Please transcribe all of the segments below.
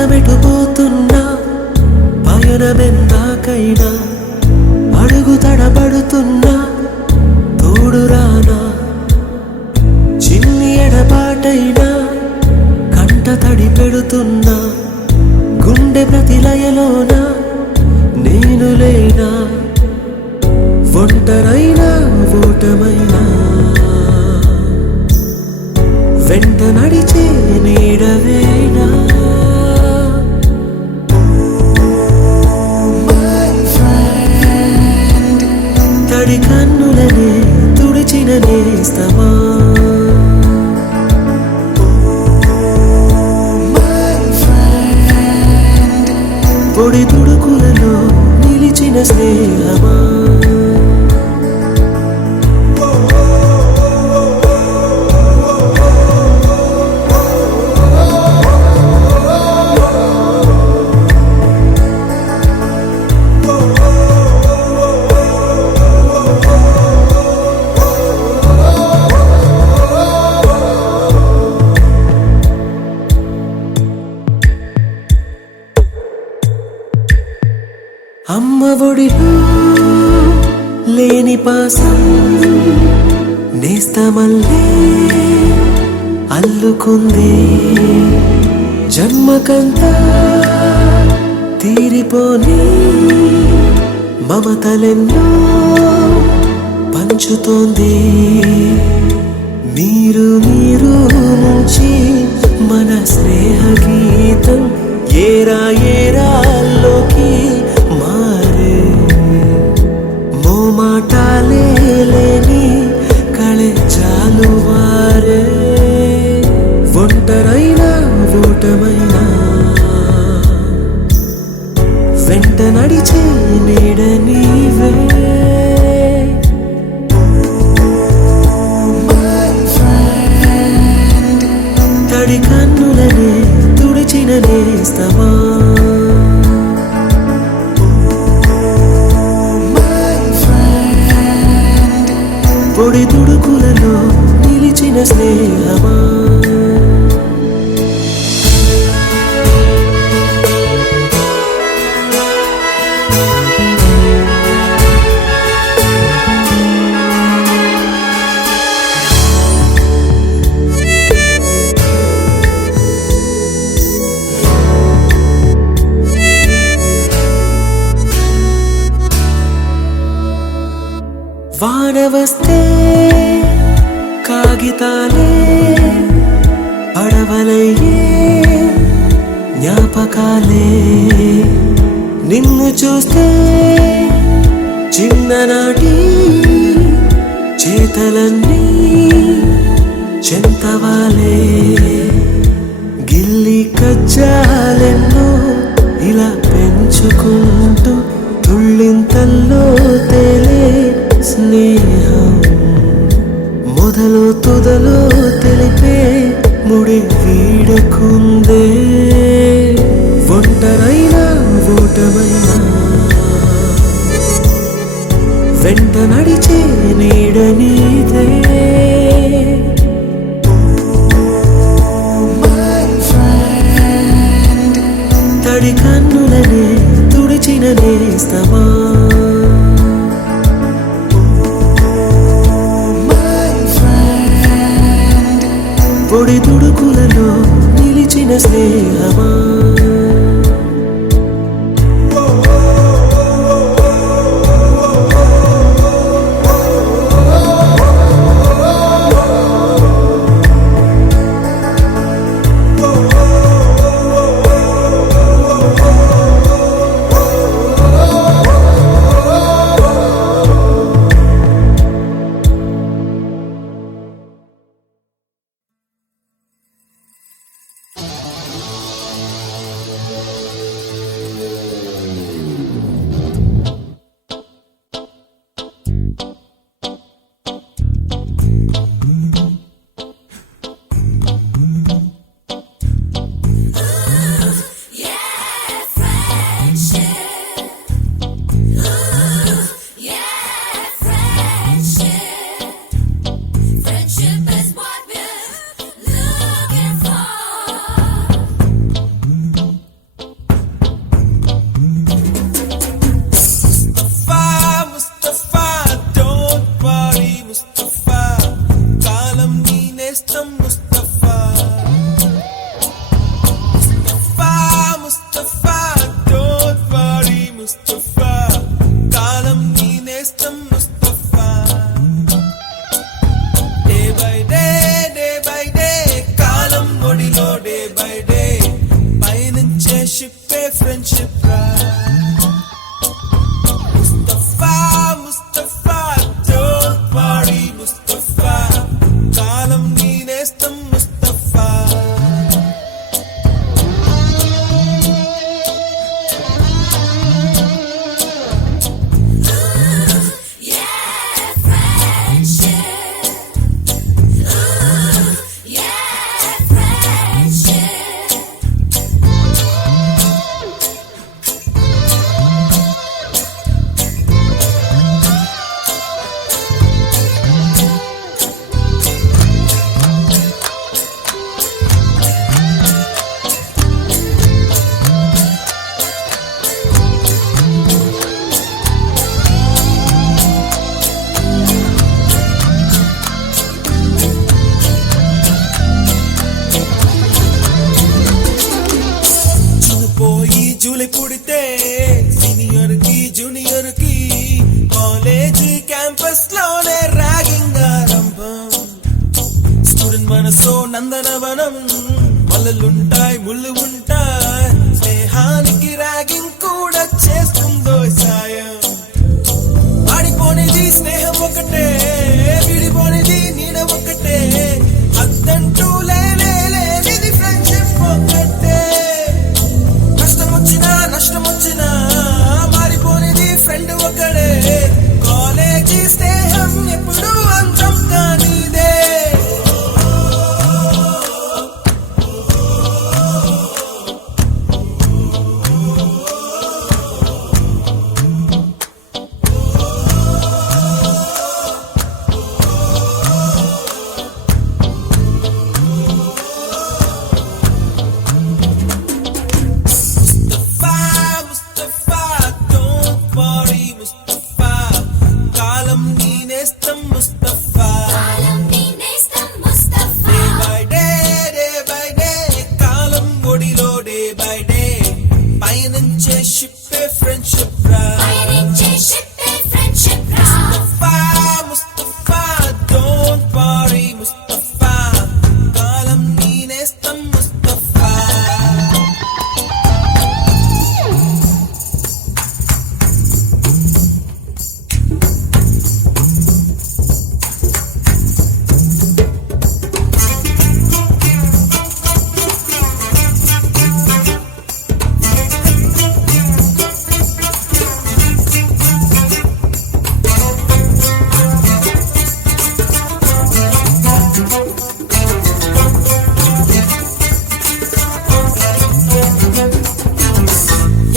పదమెటుపోతున్నా పయనమెందాకైనా అడుగు తడబడుతున్నా తోడురానా చిన్ని ఎడబాటైనా కంట తడి పెడుతున్నా గుండె ప్రతిలయలోన నేను లేనా ఒంటరైనా ఓటమైనా వెంట నడిచే నీడవేనా తడి కన్నులనే తుడిచిన నేస్తమా పొడి తుడుకులలో నిలిచిన స్నేహమా అమ్మ ఒడిలో లేని పాసం నేస్తమల్లే అల్లుకుంది జన్మకంతా తీరిపోని మమతలెన్నో పంచుతోంది మీరు నుంచి మన స్నేహ గీతం ఏరా ఏరాల్లోకి మారే మోమాటాలే లేని కళే చాలు వారే ఒంటరైనా ఓటమైనా వెంట నడిచే నీడ నీవే తడి కన్నులనే తుడిచిన నేస్తమా పొడి తుడుకులలో నిలిచిన స్నేహమా వాన వస్తే కాగితాలే పడవలయ్యే జ్ఞాపకాలే నిన్ను చూస్తే చిన్ననాటి చేతలన్నీ చెంతవాలే గిల్లి కజ్జాలెన్నో ఇలా పెంచుకుంటూ తుళ్ళింతల్లో తేలే స్నేహం మొదలు తుదలో తెలిపే ముడి వీడకుందే ఒంటరైనా ఓటమైనా వెంట నడిచే నీడ నీదే తడి కన్నులనే తుడిచిన నేస్తమా పొడి తుడుకులలో నిలిచిన స్నేహమా జూలై పుడితే సీనియర్ కి జూనియర్ కి కాలేజీ క్యాంపస్ లోనే ర్యాగింగ్ ఆరంభం. స్టూడెంట్ మనసో నందనవనం, మల్లలుంటాయి ముళ్ళు ఉంటాయి, స్నేహానికి ర్యాగింగ్ కూడా చేస్తుందో సాయం. ఆడిపోనిది స్నేహం ఒకటే, విడిపోనిది నీడ ఒకటే, అద్దంటూ లేనిది ఫ్రెండ్షిప్ ఒకటే. కష్టం వచ్చినా నష్టం వచ్చినా మారిపోనిది ఫ్రెండ్ ఒకడే, కాలేజీ స్నేహం ఎప్పుడు అంతం కానిదే.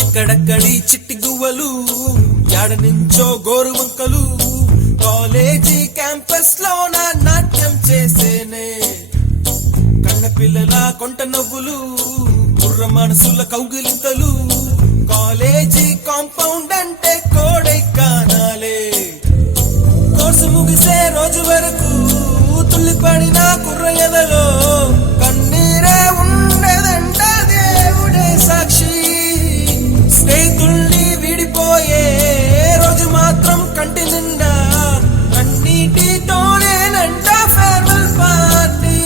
ఎక్కడక్కడి చిట్టి గువ్వలు, యాడ నుంచో గోరు వంకలు, కాలేజీ క్యాంపస్ లోన నాట్యం చేసేనే. కన్న పిల్లల కొంట నవ్వులు, కుర్ర మనసుల కౌగిలింతలు, కాలేజీ కాంపౌండ్ అంటే కోడై కానాలే. కోర్సు ముగిసే రోజు వరకు తుల్లిపడిన కుర్ర ఎదలో కన్నీరే ఉండదంట, దేవుడే సాక్షి. స్నేహితుల్ని విడిపోయే రోజు మాత్రం కంటి నిండా కన్నీటితోనేనంట ఫేర్వెల్ పార్టీ.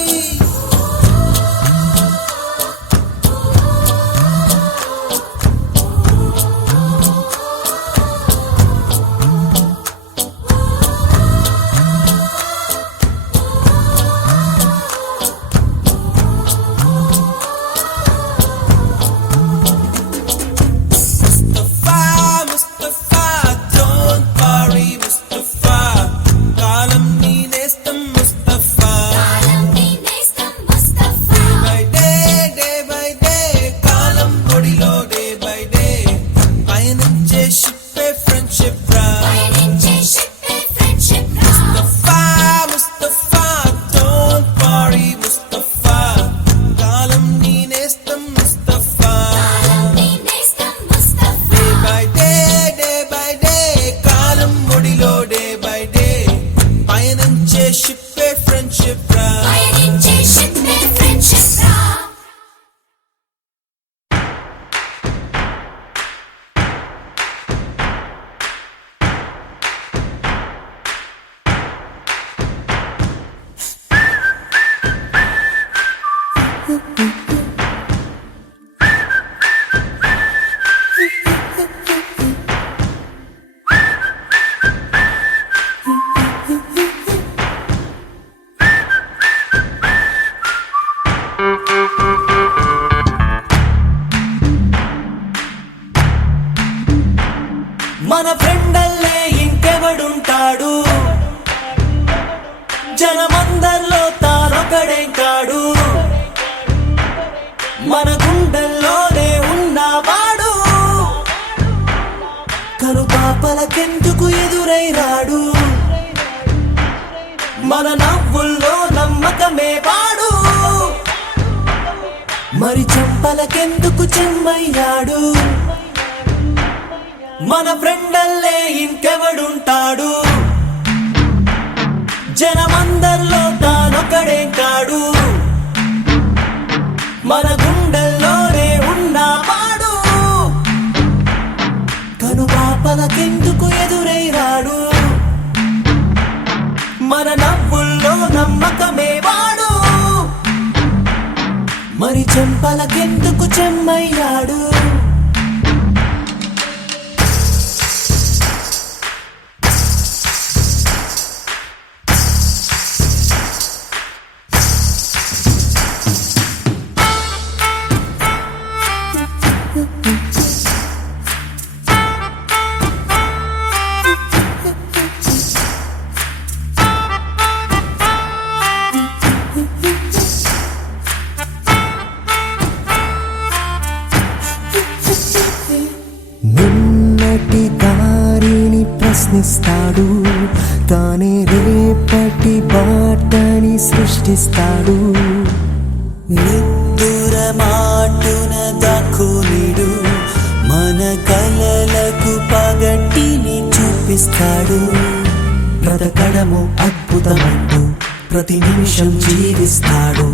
మన ఫ్రెండల్లే ఇంకెవడుంటాడు, జనమందరిలో తానొకడే కాడు, మన గుండెల్లోనే ఉన్నవాడు, కనుపాపలకెందుకు ఎదురై రాడు, మన నవ్వుల్లో నమ్మకమే వాడు, మరి చెంపలకెందుకు చెమ్మయ్యాడు. మన ఫ్రెండల్లే ఇంకెవడుంటాడు, జనమందరిలో తానొకడే కాడు, మన గుండెల్లోనే ఉన్నవాడు, చెంపలకెందుకు చెమ్మయ్యాడు. నిన్నటి దారిని ప్రశ్నిస్తాడు, తానే రేపటి బాటని సృష్టిస్తాడు. నిద్దుర మాటున దాక్కునిడు, మన కలలకు పగటిని చూపిస్తాడు. బ్రతకడము అద్భుతమంటూ ప్రతి నిమిషం జీవిస్తాడు,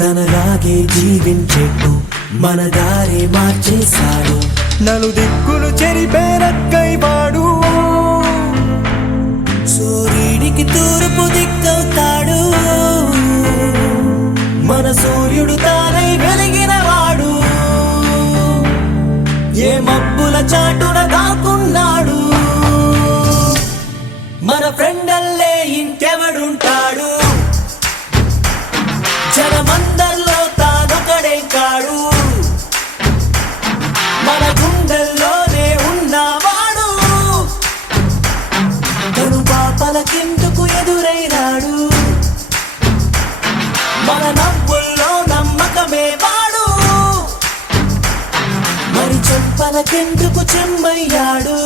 తనలాగే జీవించేట్టు మన దారే మార్చేశాడు. నలుదిక్కులు చెరిపేరక్కైవాడు, సూర్యుడికి తూర్పు దిక్కవుతాడు. మన సూర్యుడు తానై వెలిగినవాడు, ఏ మబ్బుల చాటున దాక్కున్నాడు. మన ఫ్రెండల్లే ఇంకెవడుంటాడు, జనమందరిలో తానొకడే కాడు. మన గుండెల్లోనే ఉన్నవాడు, తను పాపలకెందుకు ఎదురైనాడు. మన నవ్వుల్లో నమ్మకమే వాడు, మరి చెంపలకెందుకు చెమ్మయ్యాడు.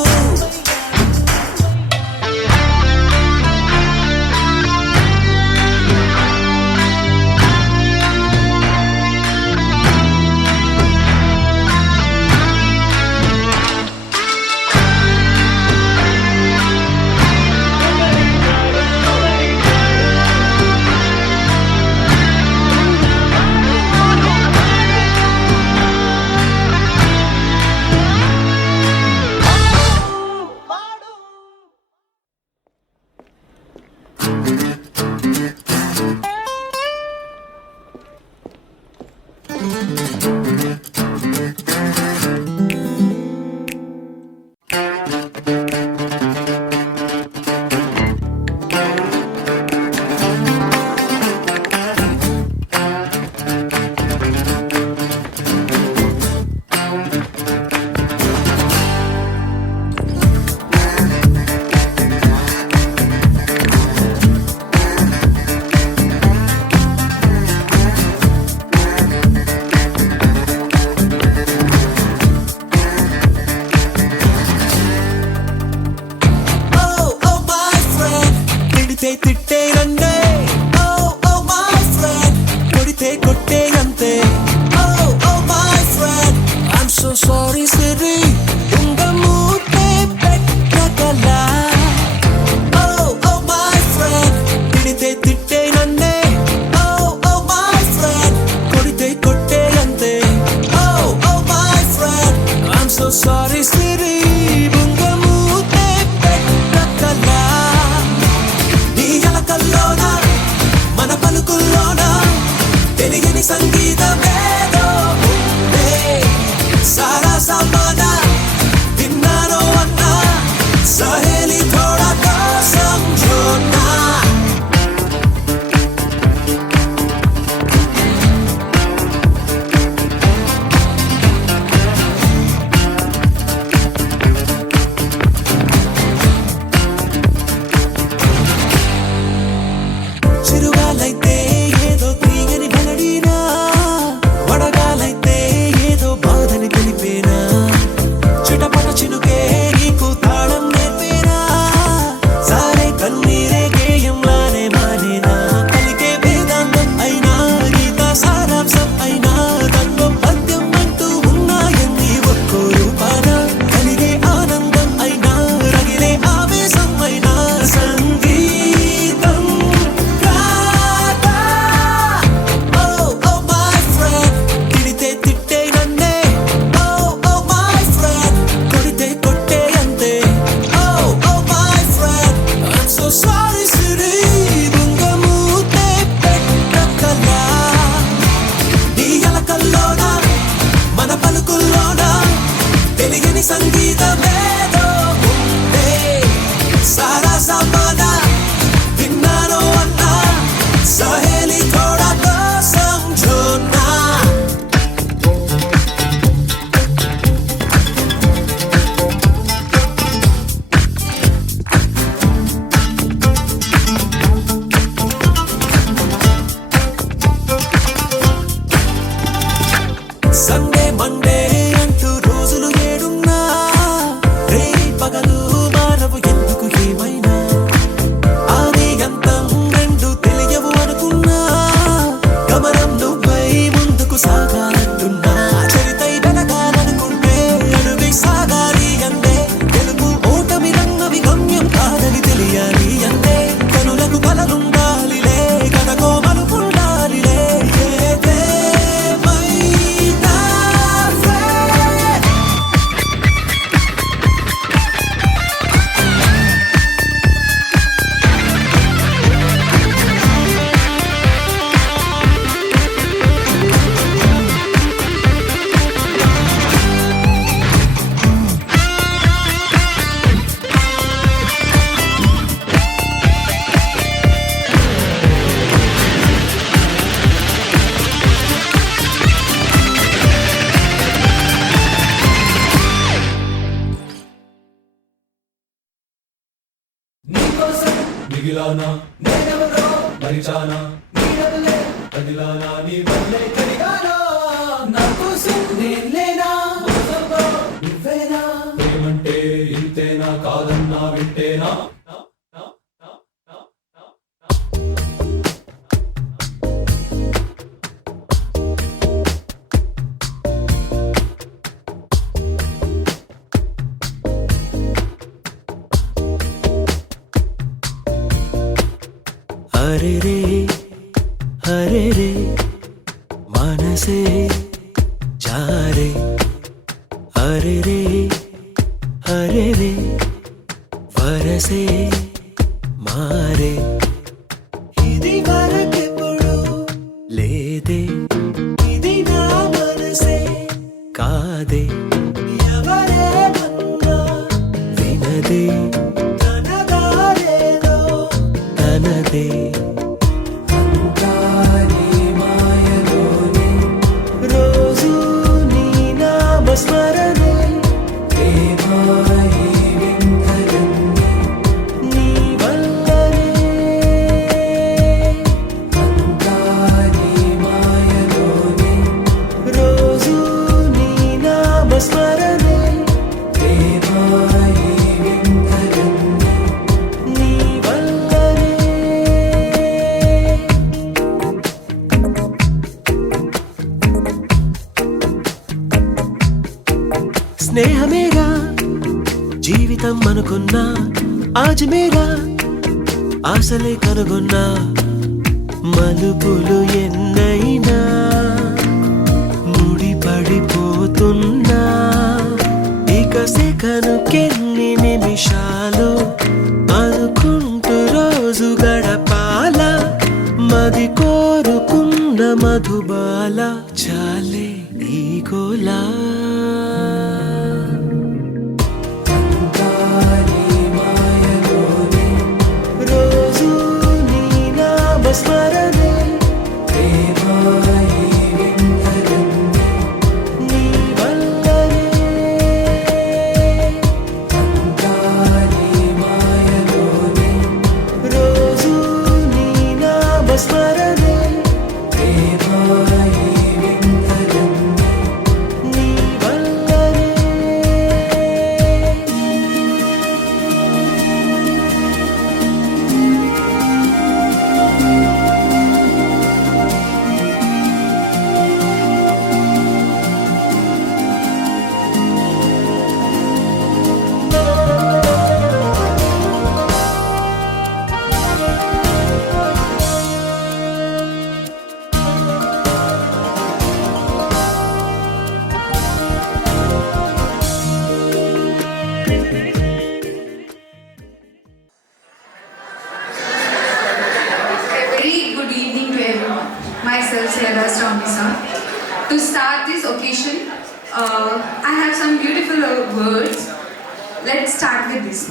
సండే అంటూ రోజులు ఏడున్నా రే పగలు మారవు ఎందుకు ఏమైనా ఆది అంతం రెండు తెలియవు అనుకున్నా గమనం నువ్వై ముందుకు సాగాలంటున్నా చరితై వెనకాలనుకుంటే అడుగై సాగాలి అందే గెలుపు ఓటమి రంగవి గమ్యం కాదని తెలియాలి అందే కనులకు కలలుండాలిలే కథకో మలుపుండాలిలే నీకోసం మిగిలానా నేనెవరో మరిచానా నీడలే కదిలానా నీ వల్లే కడిగానా నా కోసం నేనేనా మోసంలో నువ్వేనా ప్రేమంటే ఇంతేనా కాదన్నా వింటేనా హరే రే మనసే జారే హరే రే వరసే మారే ఇది వరకెప్పుడు లేదే ఇది నా మనసే కాదే ఎవరేమన్నా వినదే తనదారేదో తనదే రోజు నీ నామస్మరణే నీ వల్లనే రోజు నీ నామస్మరణే నీ వల్లనే స్నేహమేగా జీవితం అనుకున్నా ఆజమేగా ఆశలే కనుగొన్నా మలుపులు ఎన్నైనా ముడిపడిపోతున్నా ఇక సెకనుకెన్ని నిమిషాలు అనుకుంటూ రోజు గడపాల మది కోరుకున్న మధుబాల చాలే ఈ గోలా రోజు నీ నామస్మరణే నీ వల్లనే రోజు నీ నామస్మరణే నీ వల్లనే Very good evening to everyone. Myself, Sayada Stromisa. To start this occasion, I have some beautiful words. Let's start with this.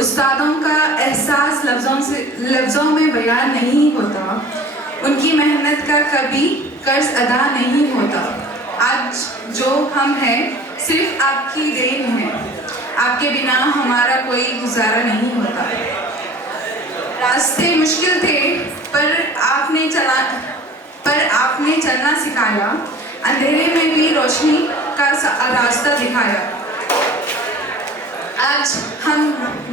उस्तादों का एहसास लफ्ज़ों में बयान नहीं होता, उनकी मेहनत का कभी कर्ज अदा नहीं होता। आज जो हम हैं सिर्फ आपकी देन है, आपके बिना हमारा कोई गुजारा नहीं होता। रास्ते मुश्किल थे पर आपने चलना सिखाया, अंधेरे में भी रोशनी का रास्ता दिखाया। आज हम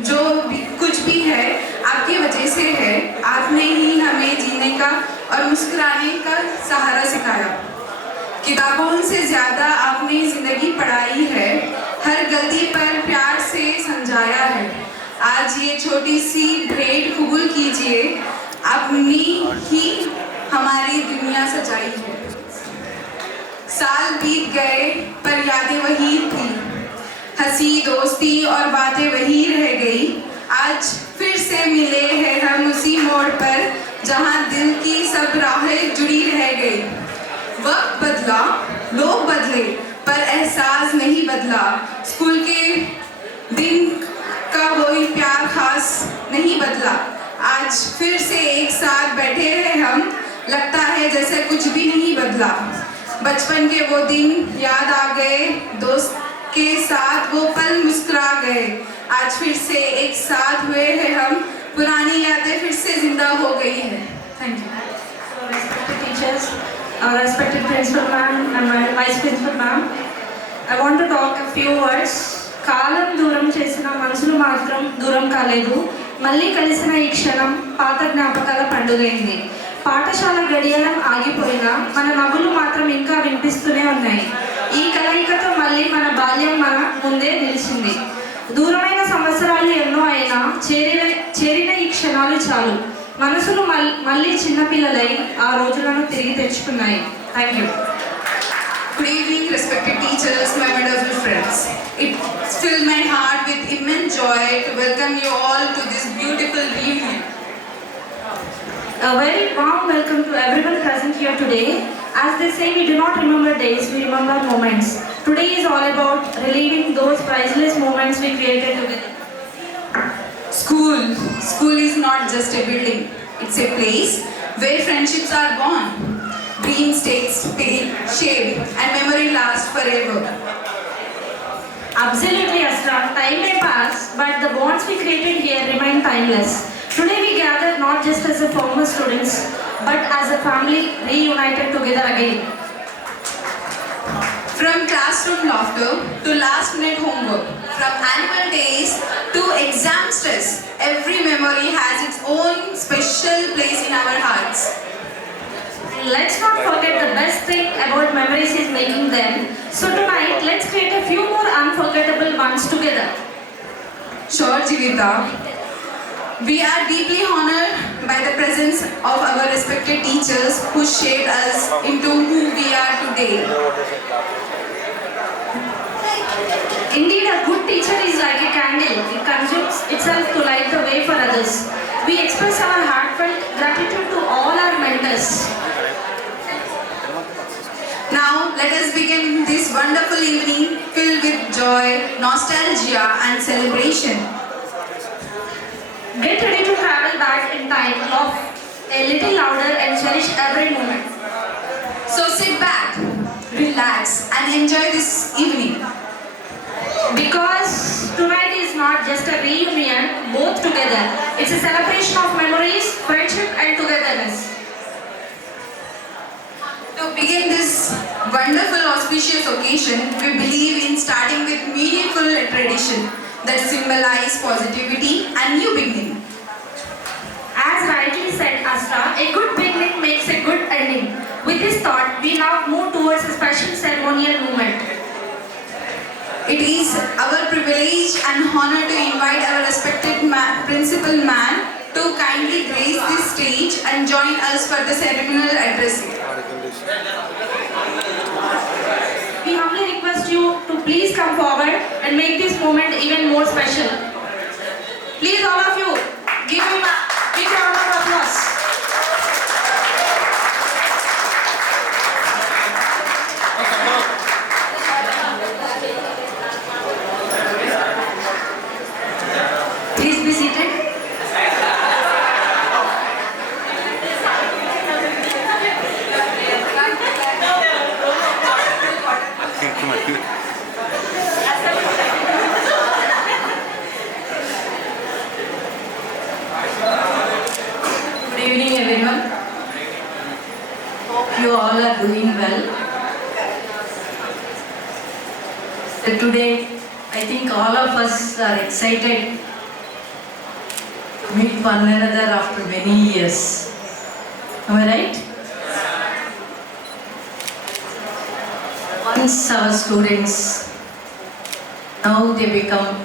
जो भी कुछ भी है आपकी वजह से है। आपने ही हमें जीने का और मुस्कुराने का सहारा सिखाया। किताबों से ज़्यादा आपने ज़िंदगी पढ़ाई है, हर गलती पर प्यार से समझाया है। आज ये छोटी सी भेंट कबूल कीजिए, आपने ही हमारी दुनिया सजाई है। साल बीत गए पर यादें वही थी, हंसी दोस्ती और बातें वही रह गई। आज फिर से मिले हैं हम उसी मोड़ पर जहां दिल की सब राहें जुड़ी रह गई। वक्त बदला, लोग बदले, पर एहसास नहीं बदला। स्कूल के दिन का वही प्यार खास नहीं बदला। आज फिर से एक साथ बैठे हैं हम, लगता है जैसे कुछ भी नहीं बदला। बचपन के वो दिन याद आ गए, दोस्त के साथ वो पल मुस्कुरा गए। आज फिर से एक साथ हुए हैं हम, पुरानी यादें फिर से जिंदा हो गई है। Thank you. Respected teachers, respected principal ma'am and my vice principal ma'am, I want to talk a few words. కాలం దూరం చేసిన మనసులు మాత్రం దూరం కాలేదు. మళ్ళీ కలిసిన ఈ క్షణం పాత జ్ఞాపకాల పండుగైంది. పాఠశాల గడియారం ఆగిపోయినా మన నవ్వులు మాత్రం ఇంకా వినిపిస్తూనే ఉన్నాయి. ఈ కలయికతో మళ్ళీ మన బాల్యం మన ముందే నిలిచింది. దూరమైన సంవత్సరాలు ఎన్నో అయినా చేరిన ఈ క్షణాలు చాలు. మనసులు మళ్ళీ చిన్నపిల్లలై ఆ రోజులను తిరిగి తెచ్చుకున్నాయి. Thank you. Good evening, respected teachers, my wonderful friends. It filled my heart with immense joy to welcome you all to this beautiful reunion. A very warm welcome to everyone present here today. As they say, we do not remember days, we remember moments. Today is all about reliving those priceless moments we created together. School is not just a building. It's a place where friendships are born, dreams take shape, and memory lasts forever. Absolutely, Asra. Time may pass, but the bonds we created here remain timeless. Today we gather not just as a former students, but as a family reunited together again. From classroom laughter to last minute homework, from annual days to exam stress, every memory has its own special place in our hearts. Let's not forget the best thing about memories is making them. So tonight, let's create a few more unforgettable ones together. Sure, Jivita. We are deeply honored by the presence of our respected teachers who shaped us into who we are today. Indeed, a good teacher is like a candle. It consumes itself to light the way for others. We express our heartfelt gratitude to all our mentors. Now, let us begin this wonderful evening filled with joy, nostalgia, and celebration. Get ready to travel back in time, laugh a little louder, and cherish every moment. So sit back, relax, and enjoy this evening. Because tonight is not just a reunion, both together. It's a celebration of memories, friendship, and togetherness. To begin this wonderful auspicious occasion, we believe in starting with meaningful tradition that symbolize positivity and new beginning. As rightly said Asra, a good beginning makes a good ending. With this thought, we now move towards a special ceremonial moment. It is our privilege and honor to invite our respected principal man to kindly grace this stage and join us for the ceremonial addressing. We humbly request you to please come forward and make this moment even more special. Please, all of you, give him a big round of applause. Please be seated. Good evening everyone. Hope you all are doing well. Today, I think all of us are excited to meet one another after many years. Am I right? Once our students, now they become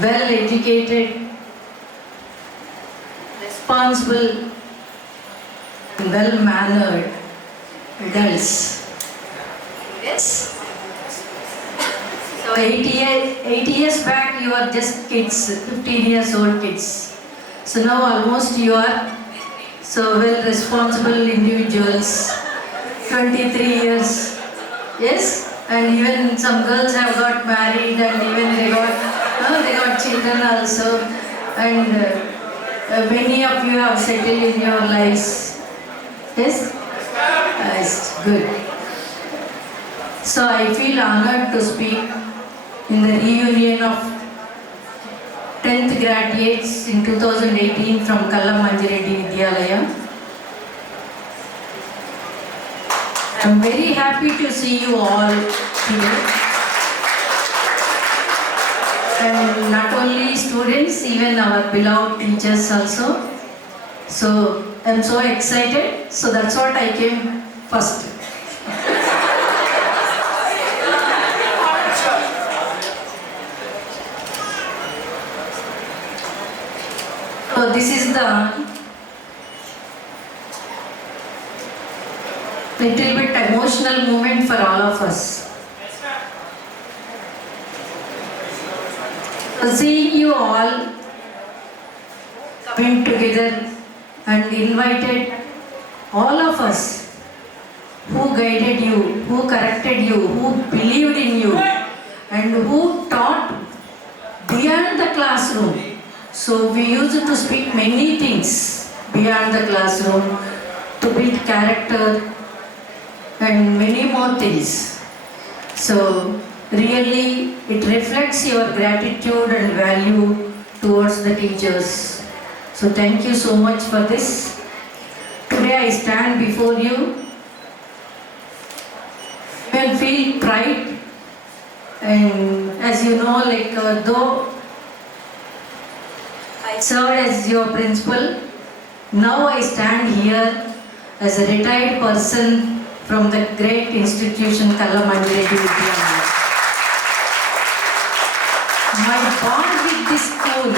well educated, responsible, and well mannered adults. Yes. So 8 years back you were just kids, 15 years old kids. So now almost you are so well responsible individuals, 23 years. Yes, and even some girls have got married and even they got children also. And many of you have settled in your lives. Yes? Yes, good. So I feel honored to speak in the reunion of 10th graduates in 2018 from Kalla Manjireddy Vidyalaya. I am very happy to see you all today. And not only students, even our beloved teachers also. So I am so excited. So that's what I came first. So this is the little bit emotional moment for all of us. So seeing you all coming together and invited all of us who guided you, who corrected you, who believed in you, and who taught beyond the classroom. So we used to speak many things beyond the classroom to build character and many more things. So really it reflects your gratitude and value towards the teachers. So thank you so much for this. Today I stand before you. You will feel pride, and as you know, though I served as your principal, now I stand here as a retired person from the great institution Kalla Manjireddy Vidyalaya. My bond with this school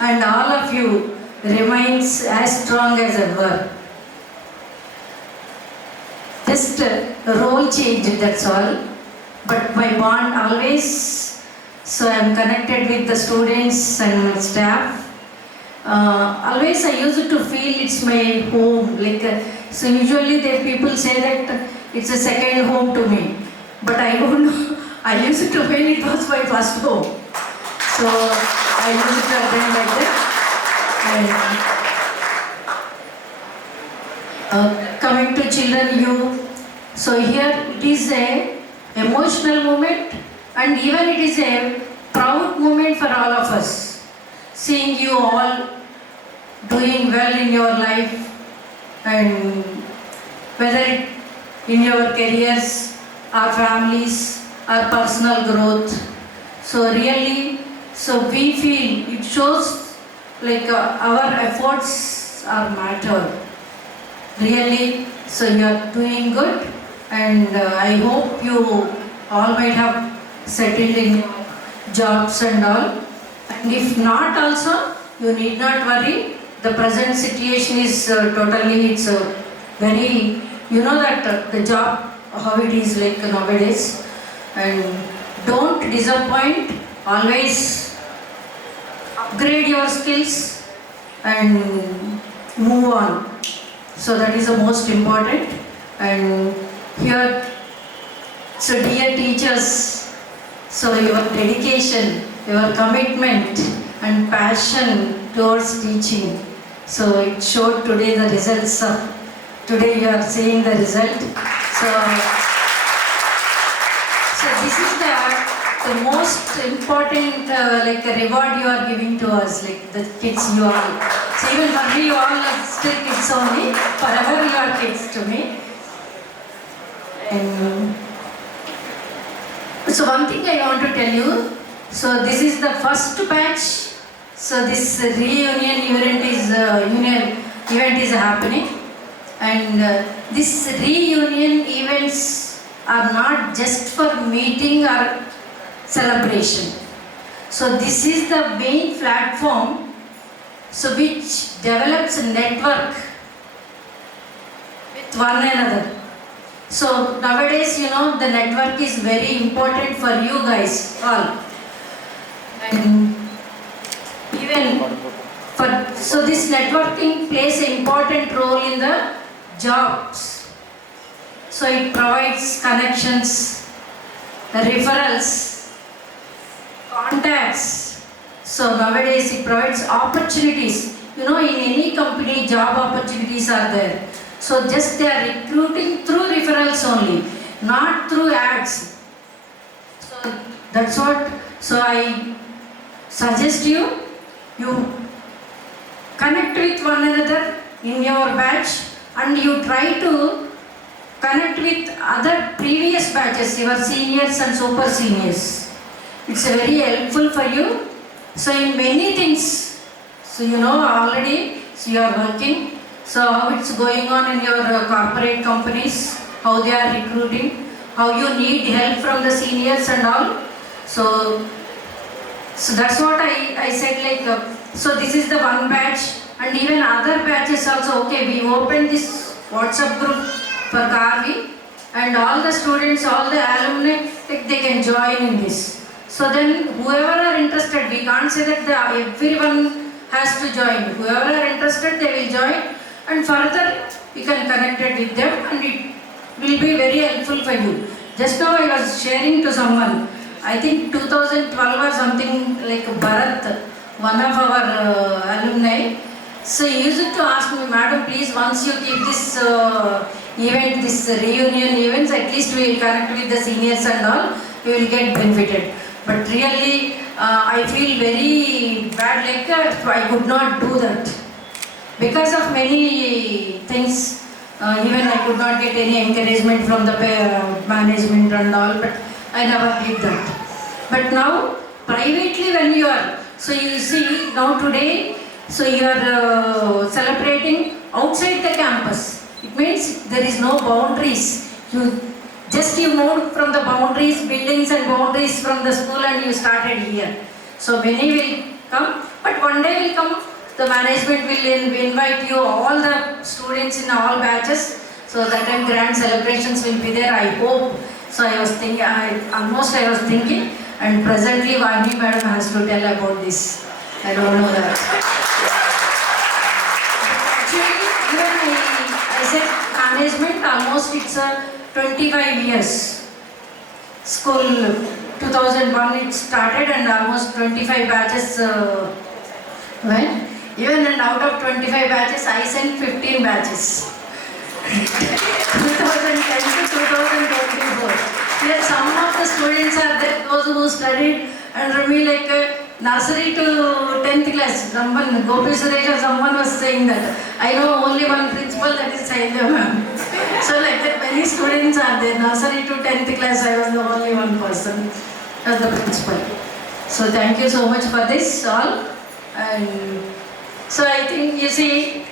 and all of you remains as strong as ever. Just a role change, that's all. But my bond always, so I am connected with the students and staff. Always I used to feel it's my home. So usually the people say that it's a second home to me. But I don't know. I used to feel it was my first home. So I used to attend like that. Coming to children, so here it is a emotional moment, and even it is a proud moment for all of us. Seeing you all doing well in your life, and whether in your careers, our families, our personal growth. So really, so we feel it shows our efforts are matter. Really, so you are doing good, and I hope you all might have settled in jobs and all. And if not also, you need not worry. The present situation is totally, it's very, you know that the job, how it is nowadays. And don't disappoint, always upgrade your skills and move on. So that is the most important. And here, so dear teachers, so your dedication, your commitment and passion towards teaching. So it showed today the results of, today you are seeing the result. So this is the most important reward you are giving to us, the kids you all. So even for me, you all are still kids only. Forever you are kids to me. And So one thing I want to tell you, so this is the first batch. So this reunion event is happening, and this reunion events are not just for meeting or celebration. So this is the main platform, so which develops a network with one another. So nowadays, the network is very important for you guys all. And even so this networking plays an important role in the jobs. So it provides connections, referrals, contacts. So nowadays it provides opportunities. In any company, job opportunities are there. So just they are recruiting through referrals only, not through ads. So that's what, so I suggest you connect with one another in your batch, and you try to connect with other previous batches, your seniors and super seniors. It's very helpful for you. So in many things, so already, so you are working. So how it's going on in your corporate companies, how they are recruiting, how you need help from the seniors and all. So that's what I said, so this is the one batch, and even other batches also. Okay, we opened this WhatsApp group for Garvi, and all the students, all the alumni, they can join in this. So then whoever are interested, we can't say that everyone has to join. Whoever are interested, they will join, and further you can connect it with them, and it will be very helpful for you. Just now I was sharing to someone, I think 2012 or something, like Bharat, one of our alumni. So he used to ask me, Madam, please, once you give this event, this reunion events, at least we will connect with the seniors and all, we will get benefited. But really, I feel very bad, I could not do that. Because of many things, even I could not get any encouragement from the management and all, but I never did that. But now, privately when you are, so you see, now today, so you are celebrating outside the campus. It means there is no boundaries. You moved from the boundaries, buildings and boundaries from the school, and you started here. So many will come, but one day will come, the management will invite you, all the students in all batches. So that time grand celebrations will be there, I hope. So I was thinking, and presently Vani madam has to tell about this. I don't know that. Actually, even I said management, almost it's a 25 years. School 2001 it started, and almost 25 batches went. Even and out of 25 batches, I sent 15 batches. 2010 to 2024. Here some of the students are there, those who studied under me, nursery to 10th class. Someone, Gopi Suresh or someone was saying that. I know only one principal, that is Sailya ma'am. So like that many students are there. Nursery to 10th class, I was the only one person as the principal. So thank you so much for this all. And so I think you see,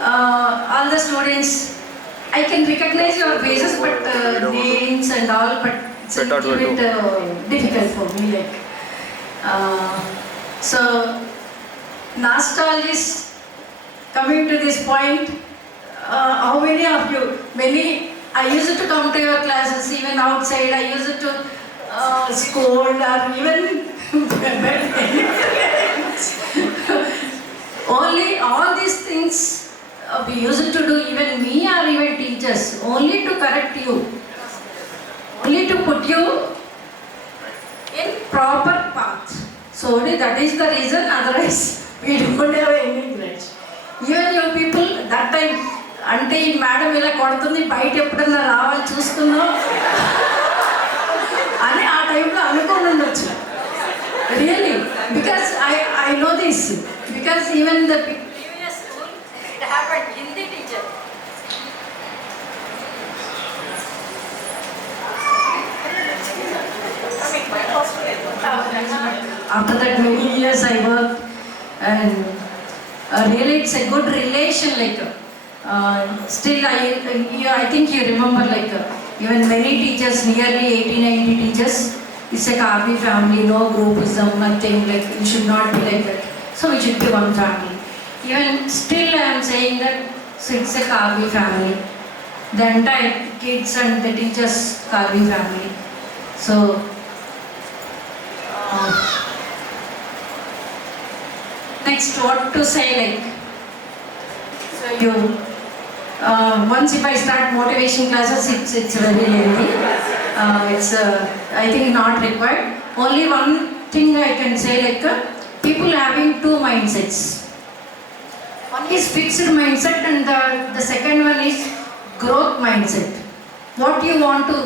all the students, I can recognize your faces, but names and all, but it's a little bit difficult for me. So nostalgia, coming to this point, how many of you, I used to come to your classes, even outside, I used to scold or even only all these things we used to do, even me or even teachers, only to correct you, only to put you in proper path. So only that is the reason, otherwise we don't have any grudge. Even you people, that time, అంటే ఈ madam ఇలా కొడుతుంది, బయట ఎప్పుడన్నా రావాలి చూసుకుందాం అని ఆ టైంలో అనుకోని ఉండొచ్చు. Really, because I know this, because even the previous school, it happened, Hindi teacher. After that many years I worked, and really it's a good relation, like still I think you remember, like even many teachers, nearly 80-90 teachers, it's a Karvi family, no groupism, nothing, like you should not be like that. So we should be one family. Even still I am saying that, so it's a Karvi family. The entire kids and the teachers Karvi family. So next, what to say, like, so you once if I start motivation classes, it's very lengthy. It's I think not required. Only one thing I can say, like people having two mindsets. One is fixed mindset, and the second one is growth mindset. What you want to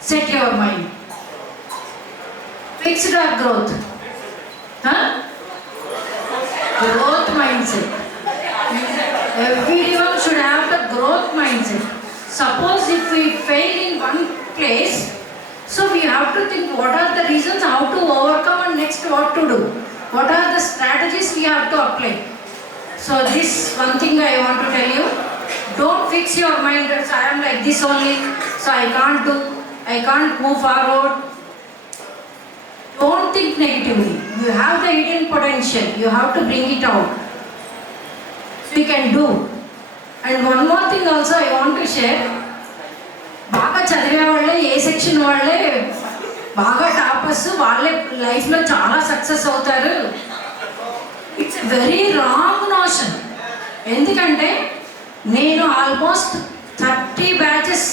set your mind? Fixed or growth? Huh? Growth mindset. Everyone should have the growth mindset. Suppose if we fail in one place, so we have to think what are the reasons, how to overcome, and next what to do. What are the strategies we have to apply? So this one thing I want to tell you. Don't fix your mind that I am like this only, so I can't move forward. Don't think negatively. You have the hidden potential. You have to bring it out. So you can do. And one more thing also I want to share. బాగా చదివే వాళ్ళే, ఏ section వాళ్ళే బాగా toppers, వాళ్ళే లైఫ్లో చాలా success అవుతారు. It's very wrong notion. ఎందుకంటే నేను almost 30 batches,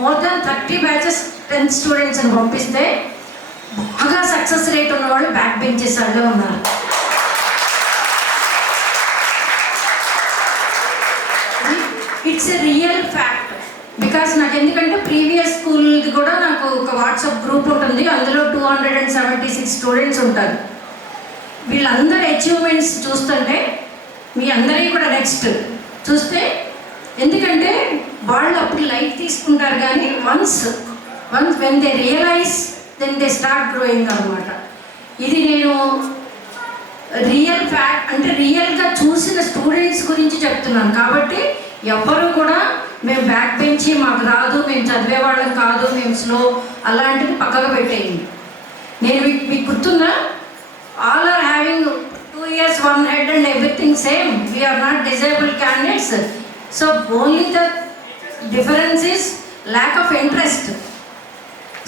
more than 30 batches 10th స్టూడెంట్స్ని పంపిస్తే బాగా సక్సెస్ రేట్ ఉన్న వాళ్ళు బ్యాక్ బెంచెస్ వాళ్ళే ఉన్నారు. It's a real fact. Because నాకు ఎందుకంటే ప్రీవియస్ స్కూల్ది కూడా నాకు ఒక వాట్సాప్ గ్రూప్ ఉంటుంది, అందులో 276 స్టూడెంట్స్ ఉంటారు. వీళ్ళందరి అచీవ్మెంట్స్ చూస్తుంటే మీ అందరికీ కూడా నెక్స్ట్ చూస్తే, ఎందుకంటే వాళ్ళు అప్పుడు లైఫ్ తీసుకుంటారు, కానీ once when they realise then they start growing అనమాట. ఇది నేను రియల్ ఫ్యాక్ట్, అంటే రియల్గా చూసిన స్టూడెంట్స్ గురించి చెప్తున్నాను. కాబట్టి ఎవ్వరు కూడా మేము బ్యాక్ బెంచి, మాకు రాదు, మేము చదివేవాళ్ళం కాదు, మేము స్లో, అలాంటివి పక్కకు పెట్టేయండి. నేను మీకు గుర్తుందా, all are having 2 years, 1 head and everything same. We are not disabled candidates. So only the difference is lack of interest.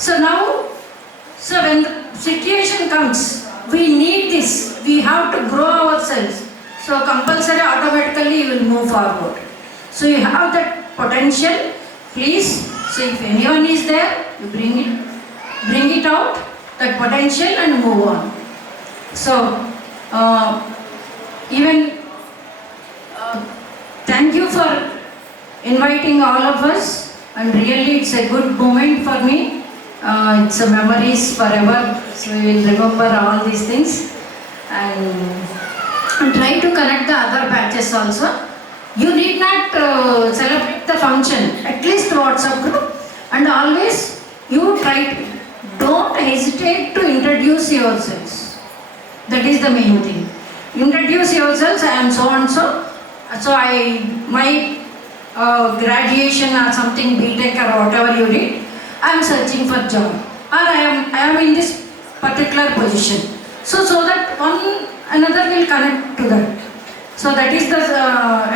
So now, so when the situation comes, we need this. We have to grow ourselves. So compulsory, automatically you will move forward. So you have that potential. Please, so if anyone is there, you bring it out, that potential, and move on. So even thank you for inviting all of us, and really it's a good moment for me. It's a memories forever, so we will remember all these things, and try to connect the other batches also. You need not celebrate the function, at least WhatsApp group, and always you try to, don't hesitate to introduce yourselves. That is the main thing. Introduce yourselves. I am so and so. So my graduation or something, BTech or whatever you did, I am searching for job, or I am in this particular position. So that one another will connect to that. So that is the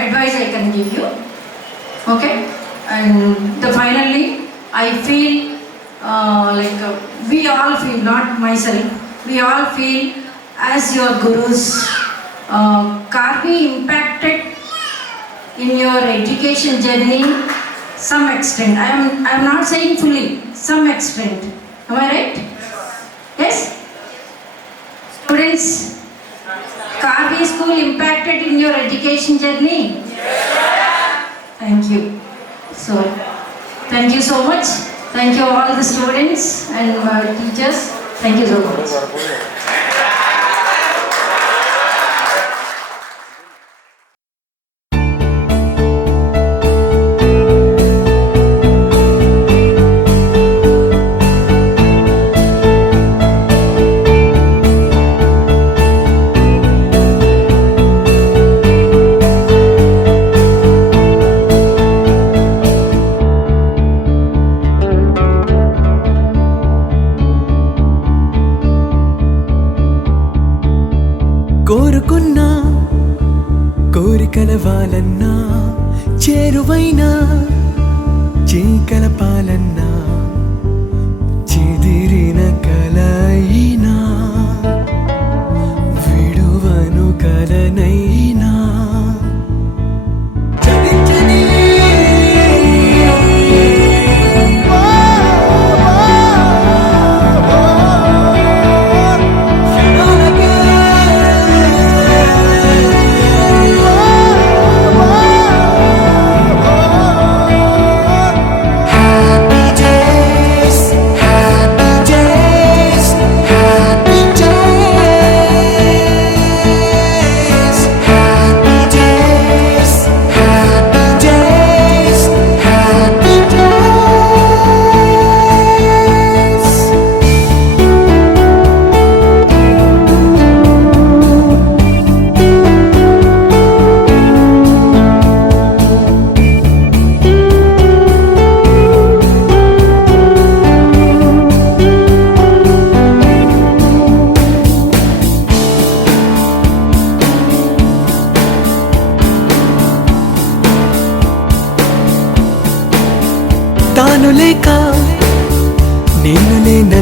advice I can give you. Okay. And finally, I feel like we all feel, not myself, we all feel as your gurus. Karvi impacted in your education journey some extent. I am not saying fully, some extent. Am I right? Yes? Students, Karvi school impacted in your education journey? Thank you. So, thank you so much. Thank you all the students and teachers. Thank you so much.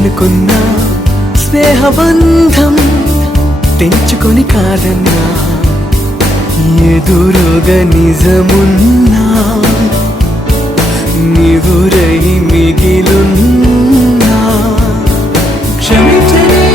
అనుకున్నా స్నేహబంధం తెంచుకొని కాదన్నా ఎదురుగా నిజమున్నా నివురై మిగిలున్నా క్షమించని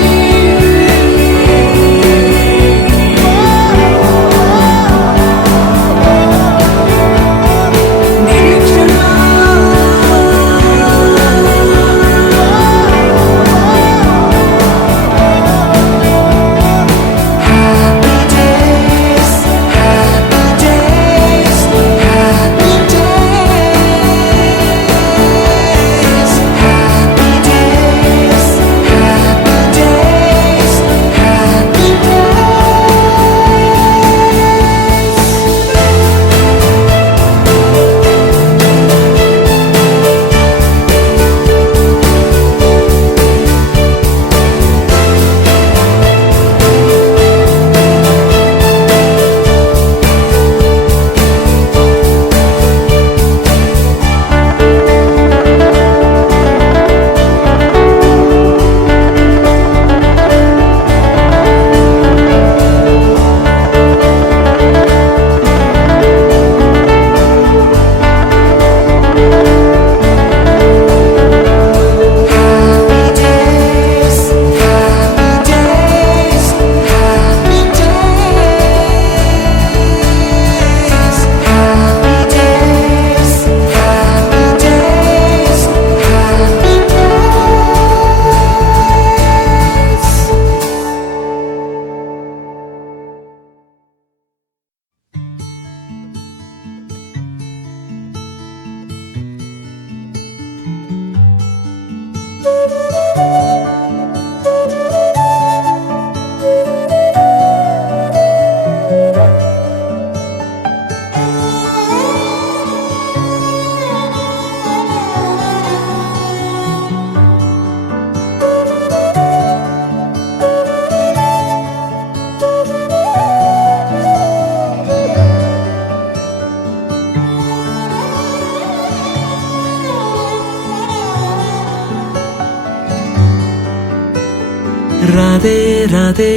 రాధే రాధే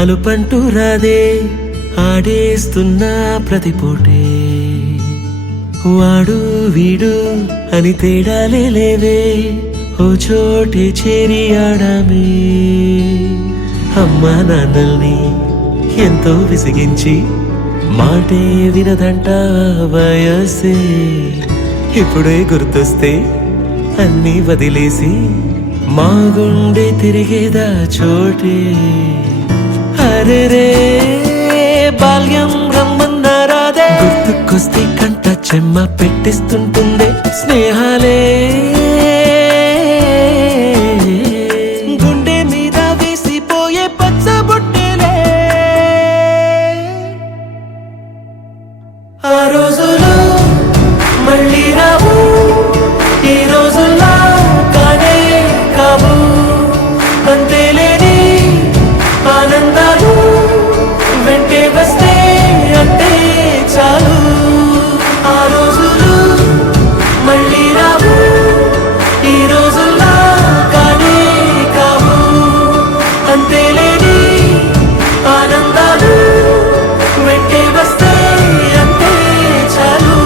అలుపంటూ రాధే ఆడేస్తున్నా ప్రతిపోటే వాడు వీడు అని తేడాలే లేవే ఓ చోటే చేరి ఆడామే అమ్మా నాన్నల్ని ఎంతో విసిగించి మాటే వినదంట వయసే ఇప్పుడే గుర్తొస్తే అన్నీ వదిలేసి మా గుండె తిరిగేదా చోటే అరే రే బాల్యం రమ్మన్నారాదే గుర్తుకొస్తే కంట చెమ్మ పెట్టిస్తుంటుందే స్నేహాలే గుండె మీద వేసిపోయే పచ్చబొట్టెలే ఆ రోజులు మళ్ళీ రావు ఈ రోజుల్లో కానే కావు అంతేలేని ఆనందాలు వెంటే వస్తే అంటే చాలు ఆ రోజులు మళ్ళీ రావు ఈ రోజుల్లో కానే కావు అంతేలేని ఆనందాలు వెంటే వస్తే అంటే చాలు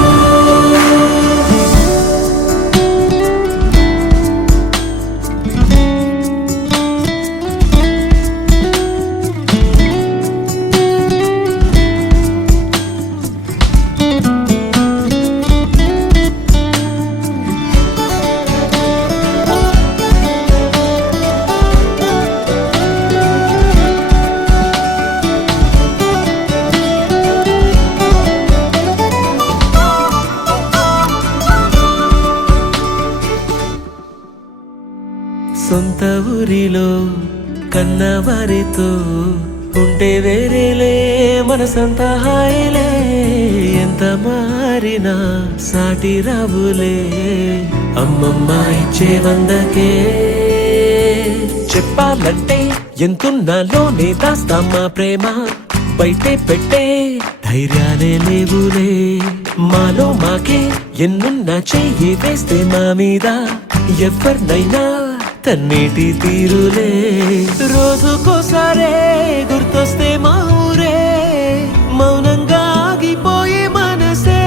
సొంత ఊరిలో కన్నవారితో ఉంటే వేరేలే మనసంత హాయిలే ఎంత మారినా సాటి రావులే అమ్మమ్మ ఇచ్చే వందకే చెప్పాలంటే ఎంతున్నాలోనే దాస్తామా ప్రేమ బయటే పెట్టే ధైర్యాలే లేవులే మాలో మాకే ఎన్నున్నా చెయ్యి వేస్తే మా మీద ఎవరినైనా తన్నేటి తీరులే రోజుకోసారే గుర్తొస్తే మా ఊరే మౌనంగా ఆగిపోయే మనసే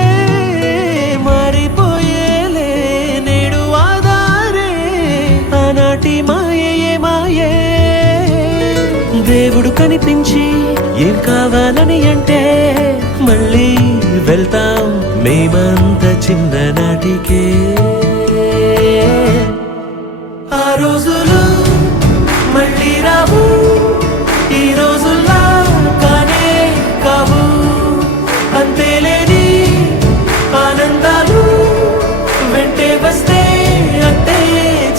మారిపోయేలే నేడు ఆధారే ఆనాటి మాయే మాయే దేవుడు కనిపించి ఏం కావాలని అంటే మళ్ళీ వెళ్తాం మేమంత చిన్ననాటికే ఆ రోజులు మళ్ళీ రావు ఈ రోజుల్లా కానే కావు అంతేలేని ఆనందాలు వెంటే వస్తే అంతే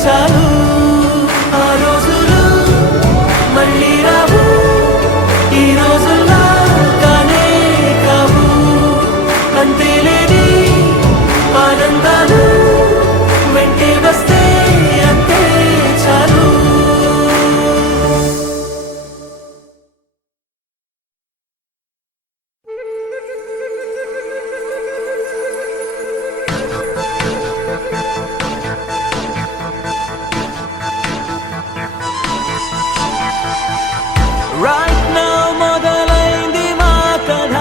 చాలు ఆ రోజులు మళ్ళీ రావు ఈ రోజుల్లా కానే కావు అంతేలేని ఆనందాలు వెంటే వస్తే అంతే చాలు Right now మొదలైంది మా కథ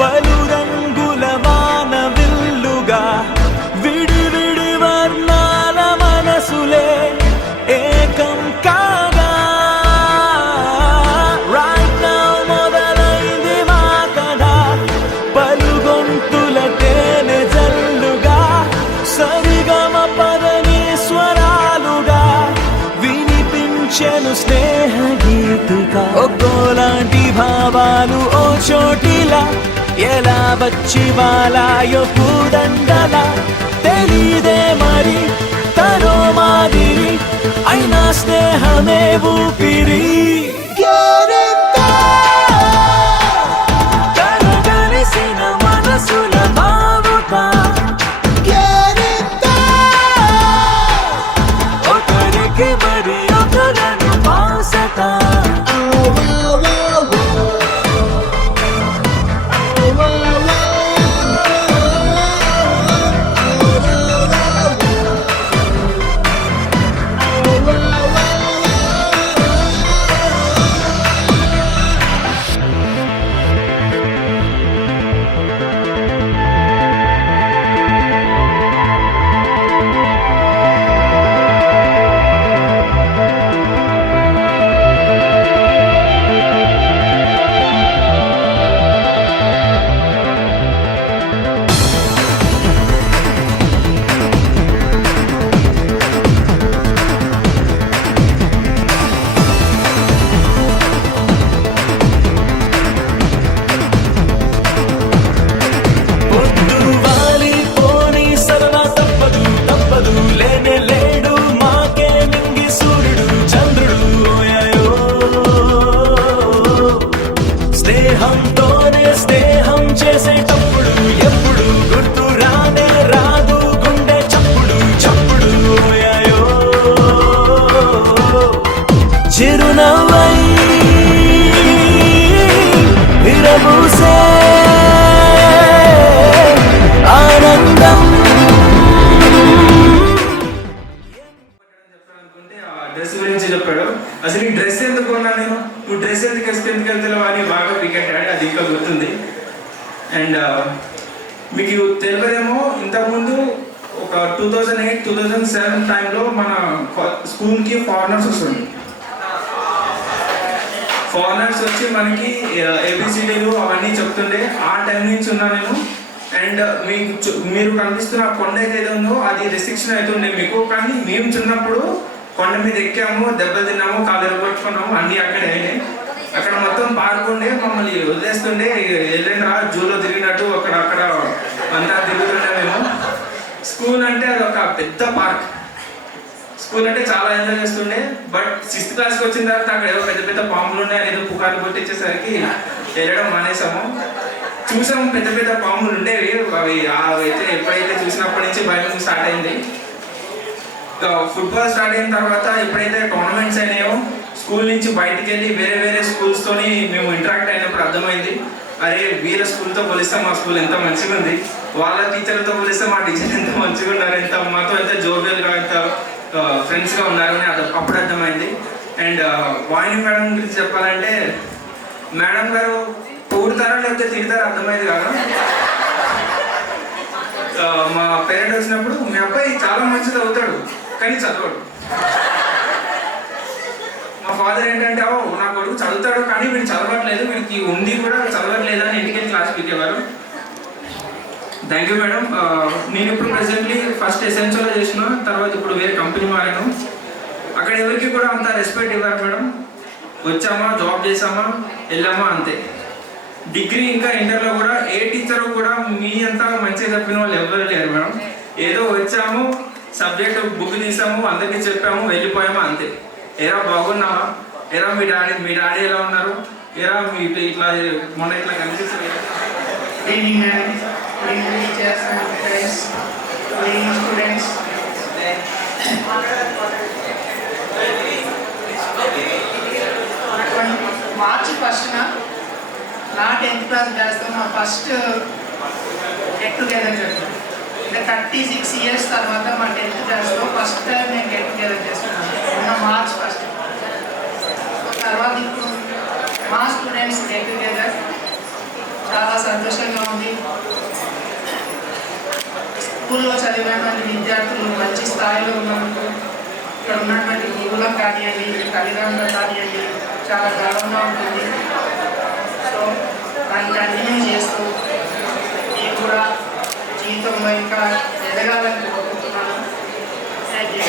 పలు రంగుల వాన విల్లుగా విడి విడి వర్ణాల మనసులే ఏకం కాగా Right now మొదలైంది మా కథ పలు గొంతుల తేనె జల్లుగా సరిగమ పదని స్వరాలుగా వినిపించెను స్నేహ గీతిగా ఒక్కోలాంటి భావాలు ఓ చోటిలా ఎలా వచ్చి వాలాయో పూదండలా తెలీదే మరి తరో మాదిరి అయినా స్నేహమే ఊపిరి కలగలిసిన మనసుల భావుక ఒకరికి మరి ఒకరను పాసట స్నేహంతోనే స్నేహం చేసేటప్పుడు ఎప్పుడు గుర్తు రానే రాదు గుండె చప్పుడు చప్పుడు ఓయాయో చిరునవ్వై విరబూసే ఆనందం డ్రెస్ గురించి చెప్పాడు. అసలు ఈ డ్రెస్ ఎందుకు కొన్నా నేను, నువ్వు డ్రెస్ ఎందుకు వెళ్తావు అని బాగా పికెట్టాడు, అది ఇంకా గుర్తుంది. అండ్ మీకు తెలియదేమో, ఇంతకుముందు ఒక 2008-2007 టైంలో మన స్కూల్కి ఫారినర్స్ వస్తుంది. ఫారినర్స్ వచ్చి మనకి ఏబిసిడీలు అవన్నీ చెప్తుండే. ఆ టైం నుంచి ఉన్నా నేను. అండ్ మీరు కనిపిస్తున్న కొండ ఏదైతే ఉందో అది రెస్ట్రిక్షన్ అవుతుండే మీకు. కానీ మేము చిన్నప్పుడు కొండ మీద ఎక్కాము, దెబ్బలు తిన్నాము, కాలు కొట్టుకున్నాము, అన్నీ అక్కడే అయినాయి. అక్కడ మొత్తం పార్క్ ఉండే, మమ్మల్ని వదిలేస్తుండే. వెళ్ళిండ్రా జూలో తిరిగినట్టు అక్కడ అంతా తిరుగుతుండే మేము. స్కూల్ అంటే అది ఒక పెద్ద పార్క్. స్కూల్ అంటే చాలా ఎంజాయ్ చేస్తుండే. బట్ 6th క్లాస్కి వచ్చిన తర్వాత అక్కడ ఏదో పెద్ద పెద్ద పాములు ఉన్నాయి అని ఏదో పుకార్లు కొట్టించేసరికి వెళ్ళడం మానేసాము. చూసాము పెద్ద పెద్ద పాములు ఉండేవి. అవి అయితే ఎప్పుడైతే చూసినప్పటి నుంచి భయం స్టార్ట్ అయింది. ఫుట్బాల్ స్టార్ట్ అయిన తర్వాత ఎప్పుడైతే టోర్నమెంట్స్ అయినాయో, స్కూల్ నుంచి బయటికి వెళ్ళి వేరే వేరే స్కూల్స్తోని మేము ఇంటరాక్ట్ అయినప్పుడు అర్థమైంది, అరే వీళ్ళ స్కూల్తో పోలిస్తే మా స్కూల్ ఎంత మంచిగా ఉంది, వాళ్ళ టీచర్లతో పోలిస్తే మా టీచర్ ఎంత మంచిగా ఉన్నారు, ఎంత మాతో ఎంత జోబియల్గా ఎంత ఫ్రెండ్స్గా ఉన్నారు అని అప్పుడు అర్థమైంది. అండ్ వాణి మేడం గురించి చెప్పాలంటే మేడం గారు పొగుడుతారా లేకపోతే తిడతారా అర్థమైంది కాదు. మా పేరెంట్ వచ్చినప్పుడు మీ అబ్బాయి చాలా మంచిది అవుతాడు కానీ చదవడు. మా ఫాదర్ ఏంటంటే నా కొడుకు చదువుతాడు కానీ వీడు చదవట్లేదు, వీడికి ఉంది కూడా చదవట్లేదు అని ఇంటికి క్లాస్ పీకేవారు. Thank you madam. నేను ఇప్పుడు ప్రెసెంట్లీ ఫస్ట్ ఎసెన్షియల్లో చేసిన తర్వాత ఇప్పుడు వేరే కంపెనీ మారాను. అక్కడ ఎవరికి కూడా అంత రెస్పెక్ట్ ఇవ్వరు మేడం. వచ్చామా జాబ్ చేసామా వెళ్ళామా అంతే. డిగ్రీ ఇంకా ఇంటర్లో కూడా ఏ టీచరు కూడా మీ అంతా మంచిగా చెప్పిన వాళ్ళు ఎవరు లేరు మేడం. ఏదో వచ్చాము సబ్జెక్ట్ బుక్ తీసాము అందరికీ చెప్పాము వెళ్ళిపోయాము అంతే. ఏరా బాగున్నావా, ఏరా మీ డాడీ ఎలా ఉన్నారు, ఏరా మీ ఇట్లా మొన్న ఇట్లా కనిపిస్తుంది. teachers and friends, students. March 1st నా 10th క్లాస్ బ్యాచ్తో నా ఫస్ట్ గెట్ టుగెదర్ జరిగింది. అంటే 36 years తర్వాత మా 10th క్లాస్లో ఫస్ట్ టైం నేను గెట్ టుగెదర్ చేస్తున్నాను మొన్న మార్చ్ 1st. తర్వాత ఇప్పుడు మా స్టూడెంట్స్ గెట్ టుగెదర్ చాలా సంతోషంగా ఉంది. స్కూల్లో చదివినటువంటి విద్యార్థులు మంచి స్థాయిలో ఉన్నందుకు ఇక్కడ ఉన్నటువంటి గురువులకు కానివ్వండి తల్లిదండ్రులకు కానివ్వండి చాలా గర్వంగా ఉంటుంది. సో దాన్ని కంటిన్యూ చేస్తూ నేను కూడా జీవితంలో ఇంకా ఎదగాలని కోరుకుంటున్నాను. Thank you.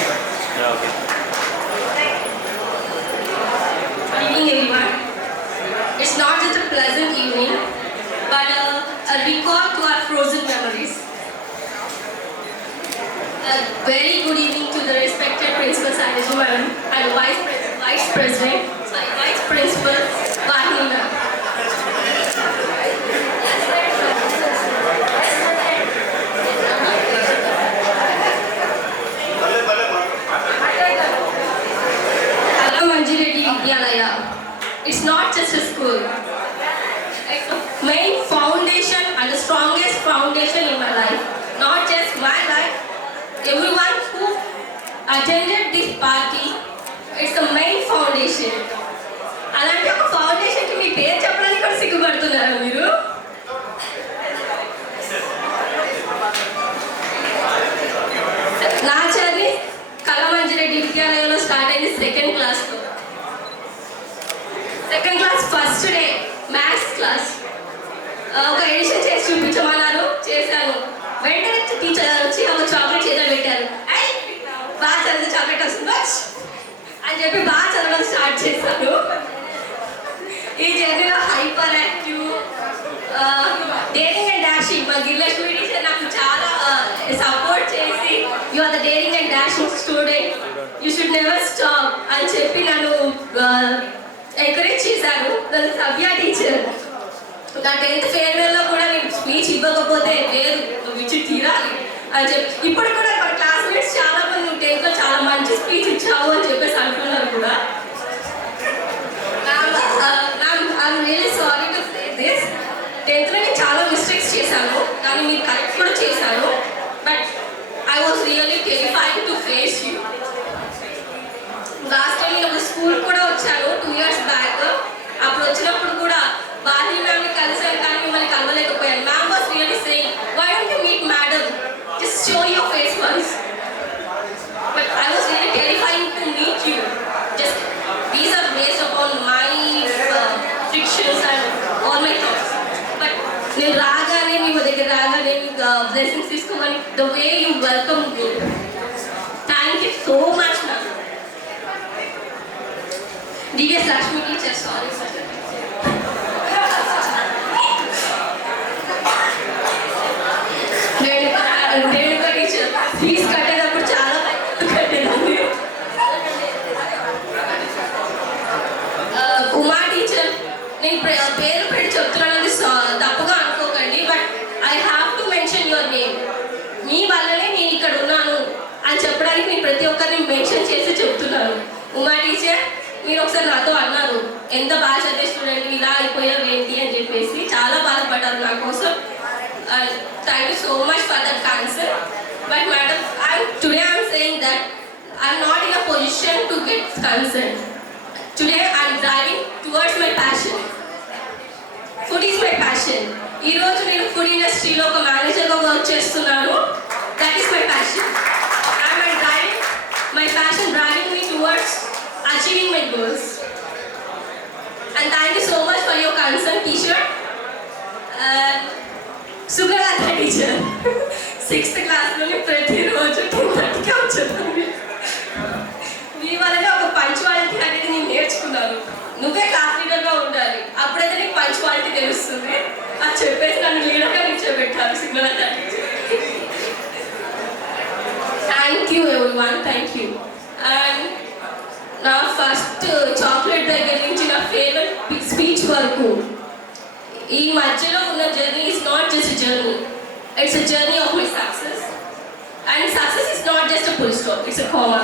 Good evening everyone. It's not just a pleasant evening but a recall to our frozen memories. A very good evening to the respected Principal Saileja Madam and Vice Principal Vahini Ma'am. Kala Manjireddy Vidyalaya. It's not just a school. It's the main foundation and the strongest foundation in my life. Not just my life. Everyone who attended this party, it's the main foundation. అలాంటి ఒక ఫౌండేషన్కి మీ పేరు చెప్పడానికి కూడా సిగ్గుపడుతున్నారా మీరు? నా journey కళా Manjireddy విద్యాలయంలో start అయింది second class first day maths class. ఒక ఎడిషన్ చేసి చూపించమన్నారు, చేశాను. వెంటనే టీచర్ వచ్చి ఒక చాక్లెట్ చేతిలో పెట్టారు. బాగా చదివితే చాక్లెట్ వస్తుంది అని చెప్పి బాగా చదవడం స్టార్ట్ చేశాను. ఈ జర్నీలో hyper active, daring and dashing మా గిరిలక్ష్మి టీచర్ నాకు చాలా సపోర్ట్ చేసి you are the daring and dashing student, you should never stop అని చెప్పి నన్ను ఎంకరేజ్ చేశారు. దాని సభ్య టీచర్ నా 10th ఫేర్వెల్లో కూడా నేను స్పీచ్ ఇవ్వకపోతే లేదు నువ్వు ఇచ్చి తీరాలి అని చెప్పి ఇప్పుడు కూడా మా క్లాస్మేట్స్ చాలా మంది నువ్వు 10thలో చాలా మంచి స్పీచ్ ఇచ్చావు అని చెప్పేసి అంటున్నారు కూడా. I'm really sorry to say this. 10thలో నేను చాలా మిస్టేక్స్ చేశాను కానీ మీరు కరెక్ట్ కూడా చేశాను. But I was really terrified to face you. Last time నేను ఒక స్కూల్ కూడా వచ్చాను 2 years బ్యాక్. అప్పుడు వచ్చినప్పుడు కూడా బాహి మ్యామ్ని కలిసాను కానీ మిమ్మల్ని కలవలేకపోయాను. Ma'am was really saying why don't you meet madam, just show your face once. But I was really terrified to meet you. Just these are based upon my frictions and all my thoughts. But నేను రాగానే మీ దగ్గర రాగానే blessings తీసుకోమని the way you welcome me, thank you so much ma'am. DVS Lakshmi teacher, sorry sir. Renuka teacher fees కట్టేటప్పుడు చాలా కట్టేదాన్ని. Uma teacher, నేను పేరు పెట్టి చెప్తున్నానది తప్పుగా అనుకోకండి, but I have to mention your name. మీ వల్లనే నేను ఇక్కడ ఉన్నాను అని చెప్పడానికి నేను ప్రతి ఒక్కరిని మెన్షన్ చేసి చెప్తున్నాను. ఉమా టీచర్, మీరు ఒకసారి నాతో అన్నారు ఎంత బాగా చదివే స్టూడెంట్ ఇలా అయిపోయావు ఏంటి అని చెప్పేసి చాలా బాధపడ్డారు నా కోసం. Thank you so much for that answer. But madam, today I'm saying that I'm not in a position to get consent. Today I'm driving towards my passion. Food is my passion. ఈ రోజు నేను food ఇండస్ట్రీలో ఒక మేనేజర్గా work చేస్తున్నాను. That is my passion. I'm driving my passion driving me towards achieving my goals. And thank you so much for your concern, teacher. Sugalata teacher. 6th క్లాస్లోనే ప్రతిరోజు 10:30కే వచ్చేదాన్ని. మీ వల్లనే ఒక పంచువాలిటీ అనేది నేను నేర్చుకున్నాను. నువ్వే క్లాస్ లీడర్గా ఉండాలి, అప్పుడైతే నీకు పంచువాలిటీ తెలుస్తుంది. అది చెప్పేసి నన్ను లీడర్గా నిల్చోబెట్టారు సుgalata teacher. Thank you everyone, thank you. And నా ఫస్ట్ చాక్లెట్ దగ్గర నుంచి నా ఫేవరెట్ స్పీచ్ వరకు ఈ మధ్యలో ఉన్న journey is not just journey, it's a journey of my success. And success is not just a full stop, it's a comma.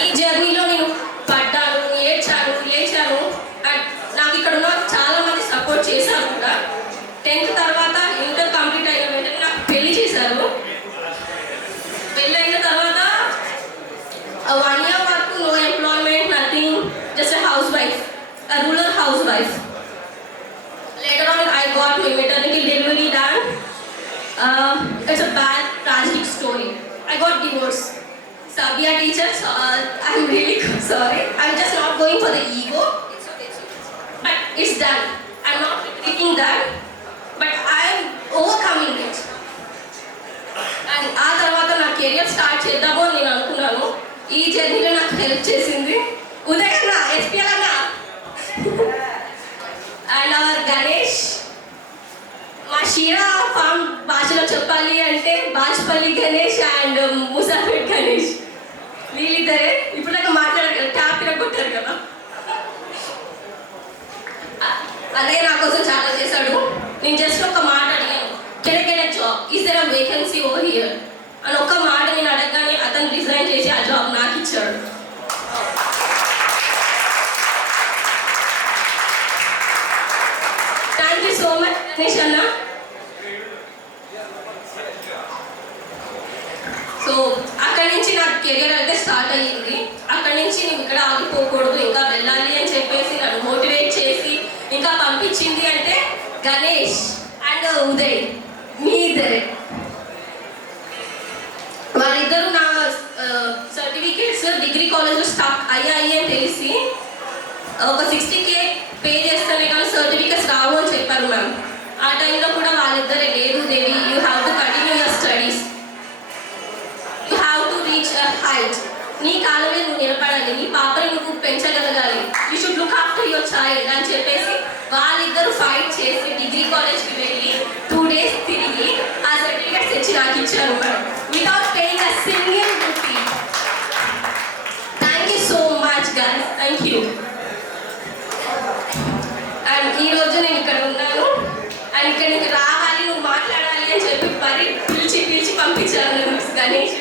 ఈ జర్నీలో నేను పడ్డాను, ఏడ్చాను, లేచాను. అండ్ నాకు ఇక్కడ ఉన్న చాలా మంది సపోర్ట్ చేశారు కూడా. 10th తర్వాత ఇంటర్ కంప్లీట్ అయిన వెంటనే నాకు పెళ్లి చేశారు. పెళ్ళి అయిన తర్వాత 1 year వరకు no employment, nothing, just a housewife, a rural housewife. Later on, I got my maternity delivery done. It's a bad, tragic story. I got divorced. Sabia teachers, I'm really sorry. I'm just not going for the ego. It's okay. But it's done. I'm not taking that. But I'm overcoming it. And ఆ తర్వాత నా career start చేద్దామో నేను అనుకున్నాను. ఈ జర్నీలో నాకు help చేసింది ఉదయ్ అన్న, ఎస్పీఎల్ అన్న, అండ్ అవర్ గణేష్. మా షీరా ఫామ్ భాషలో చెప్పాలి అంటే బాజ్పల్లి గణేష్ అండ్ ముసాఫిర్ గణేష్, వీళ్ళిద్దరే. ఇప్పుడు నాకు మాట్లాడారు కదా, ట్యాప్ కొట్టారు కదా. అదే నా కోసం చాలా చేశాడు. నేను జస్ట్ ఒక మాట అడిగాను, can I get a job, is there a vacancy over here అని ఒక్క మాట నేను అడగగానే అతను రిజైన్ చేసి ఆ జాబ్ నాకు ఇచ్చాడు. Thank you so much Ganesh అన్న. సో అక్కడి నుంచి నాకు కెరియర్ అయితే స్టార్ట్ అయ్యింది. అక్కడి నుంచి నువ్వు ఇక్కడ ఆగిపోకూడదు, ఇంకా వెళ్ళాలి అని చెప్పేసి నన్ను మోటివేట్ చేసి ఇంకా పంపించింది అంటే గణేష్ అండ్ ఉదయ్, మీ ఇద్దరే. వాళ్ళిద్దరూ నా సర్టిఫికేట్స్ డిగ్రీ కాలేజ్లో స్టాక్ అయ్యాయి అని తెలిసి ఒక 60K పే చేస్తేనే కానీ సర్టిఫికేట్స్ రావు అని చెప్పారు మ్యామ్. ఆ టైంలో కూడా వాళ్ళిద్దరే, లేదు Devi, you have to continue your studies, you have to reach a height. నీ కాళ్ళ మీద నువ్వు నిలబడాలి, నీ పాపని నువ్వు పెంచగలగాలి, you should look after your child అని చెప్పేసి వాళ్ళిద్దరూ ఫైట్ చేసి డిగ్రీ కాలేజ్కి వెళ్ళి 2 days తిరిగి ఆ సర్టిఫికేట్స్ తెచ్చి నాకు ఇచ్చారు madam, without paying a single rupee. Thank you so much guys, thank you. And ఈరోజు నేను ఇక్కడ ఉన్నాను. అండ్ ఇక్కడ నీకు రావాలి, నువ్వు మాట్లాడాలి అని చెప్పి మరి పిలిచి పంపించాను గణేష్.